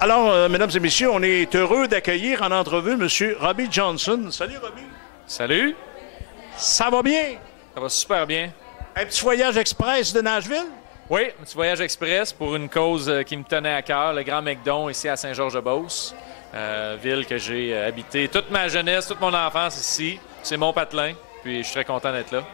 Alors, mesdames et messieurs, on est heureux d'accueillir en entrevue M. Robbie Johnson. Salut, Robbie. Salut. Ça va bien? Ça va super bien. Un petit voyage express de Nashville? Oui, un petit voyage express pour une cause qui me tenait à cœur, le Grand McDon ici à Saint-Georges-de-Beauce, ville que j'ai habité toute ma jeunesse, toute mon enfance ici. C'est mon patelin, puis je suis très content d'être là.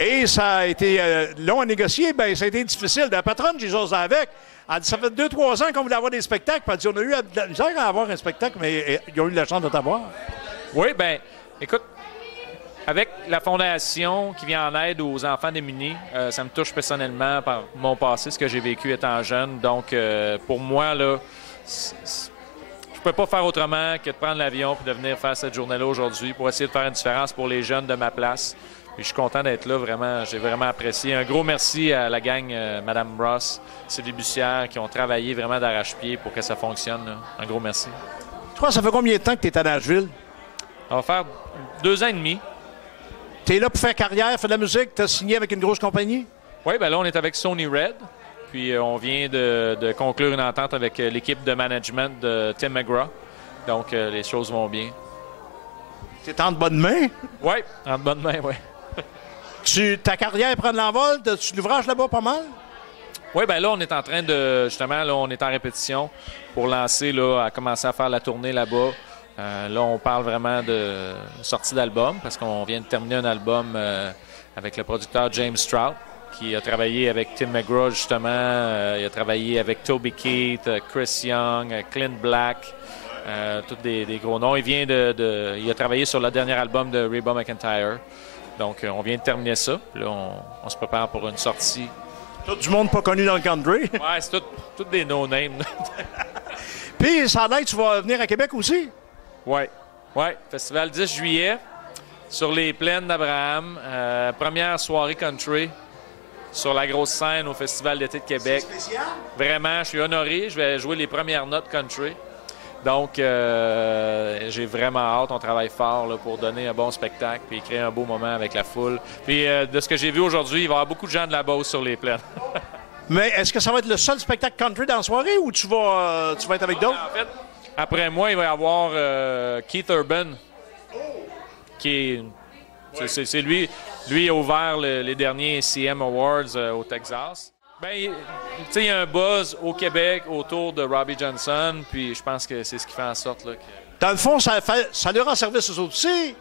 Et ça a été long à négocier, bien, ça a été difficile. La patronne, j'ai jasé avec. Elle dit, ça fait 2-3 ans qu'on voulait avoir des spectacles. Puis elle dit, on a eu de la misère à avoir un spectacle, mais ils ont eu la chance de t'avoir. Oui, bien, écoute, avec la fondation qui vient en aide aux enfants démunis, ça me touche personnellement par mon passé, ce que j'ai vécu étant jeune. Donc, pour moi, là, je ne peux pas faire autrement que de prendre l'avion et de venir faire cette journée-là aujourd'hui pour essayer de faire une différence pour les jeunes de ma place. Puis je suis content d'être là, vraiment. J'ai vraiment apprécié. Un gros merci à la gang Mme Ross, Sylvie Bussière, qui ont travaillé vraiment d'arrache-pied pour que ça fonctionne. Là. Un gros merci. Toi, ça fait combien de temps que tu es à Nashville? On va faire 2 ans et demi. Tu es là pour faire carrière, faire de la musique, tu as signé avec une grosse compagnie? Oui, bien là, on est avec Sony Red. Puis on vient de conclure une entente avec l'équipe de management de Tim McGraw. Donc, les choses vont bien. Tu es en bonne main? Oui, en bonne main, oui. Ta carrière prend de l'envol? Tu l'ouvrage là-bas pas mal? Oui, bien là, on est en train de... Justement, là, on est en répétition pour lancer, là, à commencer à faire la tournée là-bas. Là, on parle vraiment de sortie d'album parce qu'on vient de terminer un album avec le producteur James Stroud qui a travaillé avec Tim McGraw, justement. Il a travaillé avec Toby Keith, Chris Young, Clint Black, tous des gros noms. Il a travaillé sur le dernier album de Reba McEntire. Donc, on vient de terminer ça. Puis là, on se prépare pour une sortie. Tout du monde pas connu dans le country. Oui, c'est tout des no-names. Puis, ça a l'air que tu vas venir à Québec aussi? Oui. Oui. Festival 10 juillet sur les plaines d'Abraham. Première soirée country sur la grosse scène au Festival d'été de Québec. C'est spécial? Vraiment, je suis honoré. Je vais jouer les premières notes country. Donc, j'ai vraiment hâte. On travaille fort là, pour donner un bon spectacle et créer un beau moment avec la foule. Puis, de ce que j'ai vu aujourd'hui, il va y avoir beaucoup de gens de la Beauce sur les plaines. Mais est-ce que ça va être le seul spectacle country dans la soirée ou tu vas être avec d'autres? En fait, après moi, il va y avoir Keith Urban, qui est... C'est lui. Lui a ouvert les derniers CM Awards au Texas. Bien, tu sais, il y a un buzz au Québec autour de Robbie Johnson, puis je pense que c'est ce qui fait en sorte là, que... Dans le fond, ça leur rend service aux autres aussi.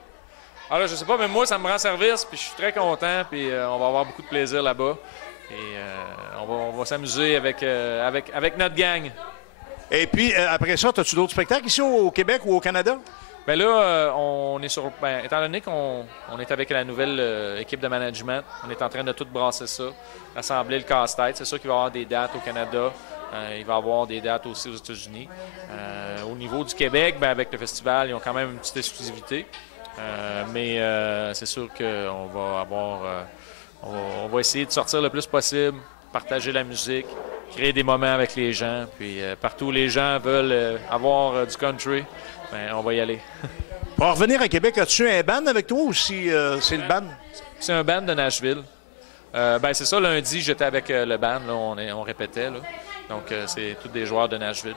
Alors, je sais pas, mais moi, ça me rend service, puis je suis très content, puis on va avoir beaucoup de plaisir là-bas. Et on va s'amuser avec notre gang. Et puis, après ça, as-tu d'autres spectacles ici au Québec ou au Canada? Bien là, on est sur... Ben, étant donné qu'on est avec la nouvelle équipe de management, on est en train de tout brasser ça, assembler le casse-tête. C'est sûr qu'il va y avoir des dates au Canada. Il va y avoir des dates aussi aux États-Unis. Au niveau du Québec, ben, avec le festival, ils ont quand même une petite exclusivité. Mais c'est sûr qu'on va avoir... on va essayer de sortir le plus possible, partager la musique, créer des moments avec les gens. Puis partout où les gens veulent avoir du country, ben, on va y aller. Pour revenir à Québec, as-tu un band avec toi ou si c'est le band? C'est un band de Nashville. Ben, c'est ça, lundi, j'étais avec le band, là, on répétait. Là. Donc, c'est tous des joueurs de Nashville.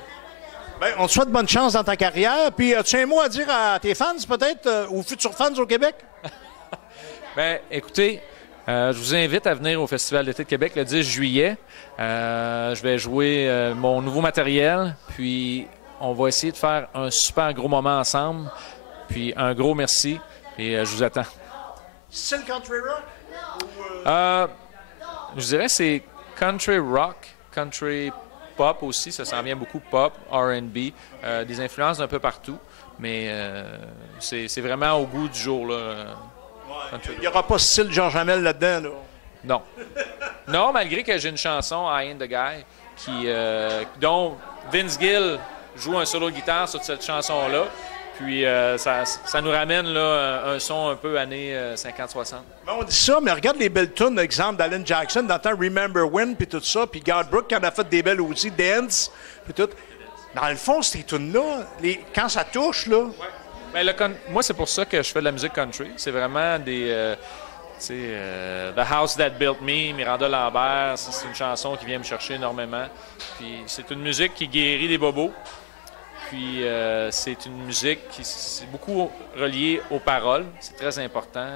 Bien, on te souhaite bonne chance dans ta carrière. Puis, as-tu un mot à dire à tes fans, peut-être, ou futurs fans au Québec? Bien, écoutez, je vous invite à venir au Festival d'été de Québec le 10 juillet. Je vais jouer mon nouveau matériel, puis on va essayer de faire un super gros moment ensemble. Puis un gros merci, et je vous attends. C'est le country rock? Je dirais que c'est country rock, country pop aussi, ça s'en vient beaucoup pop, R&B, des influences d'un peu partout, mais c'est vraiment au goût du jour. Là, Il n'y aura pas style Georges Hamel là-dedans. Là. Non. Non, malgré que j'ai une chanson, I Ain't the Guy, dont Vince Gill joue un solo de guitare sur cette chanson-là. Puis ça nous ramène là, un son un peu années 50-60. On dit ça, mais regarde les belles tunes, exemple d'Alan Jackson, dans le temps Remember When, puis tout ça, puis Garth Brooks qui en a fait des belles aussi, Dance, puis tout. Dans le fond, ces tunes-là, quand ça touche, là... Ouais. Bien, moi, c'est pour ça que je fais de la musique country. C'est vraiment The House That Built Me, Miranda Lambert, c'est une chanson qui vient me chercher énormément. Puis c'est une musique qui guérit les bobos. Puis c'est une musique qui est beaucoup reliée aux paroles. C'est très important.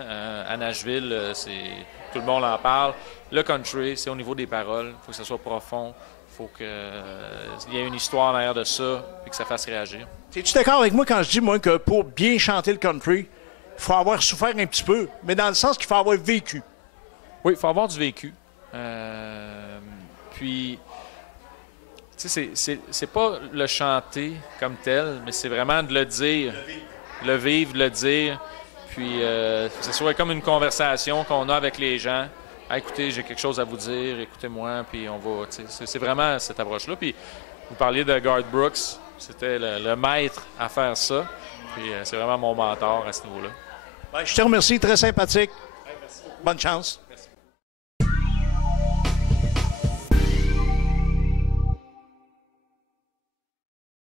À Nashville, tout le monde en parle. Le country, c'est au niveau des paroles. Il faut que ça soit profond. Il faut qu'il y ait une histoire derrière de ça et que ça fasse réagir. Es-tu d'accord avec moi quand je dis, moi, que pour bien chanter le country, il faut avoir souffert un petit peu, mais dans le sens qu'il faut avoir vécu? Oui, il faut avoir du vécu. Puis, tu sais, c'est pas le chanter comme tel, mais c'est vraiment de le dire, le vivre, le dire. Puis, ce soit comme une conversation qu'on a avec les gens. Ah, écoutez, j'ai quelque chose à vous dire, écoutez-moi, puis on va. C'est vraiment cette approche-là. Puis, vous parliez de Garth Brooks, c'était le maître à faire ça. Puis, c'est vraiment mon mentor à ce niveau-là. Ben, je te remercie, très sympathique. Bonne chance.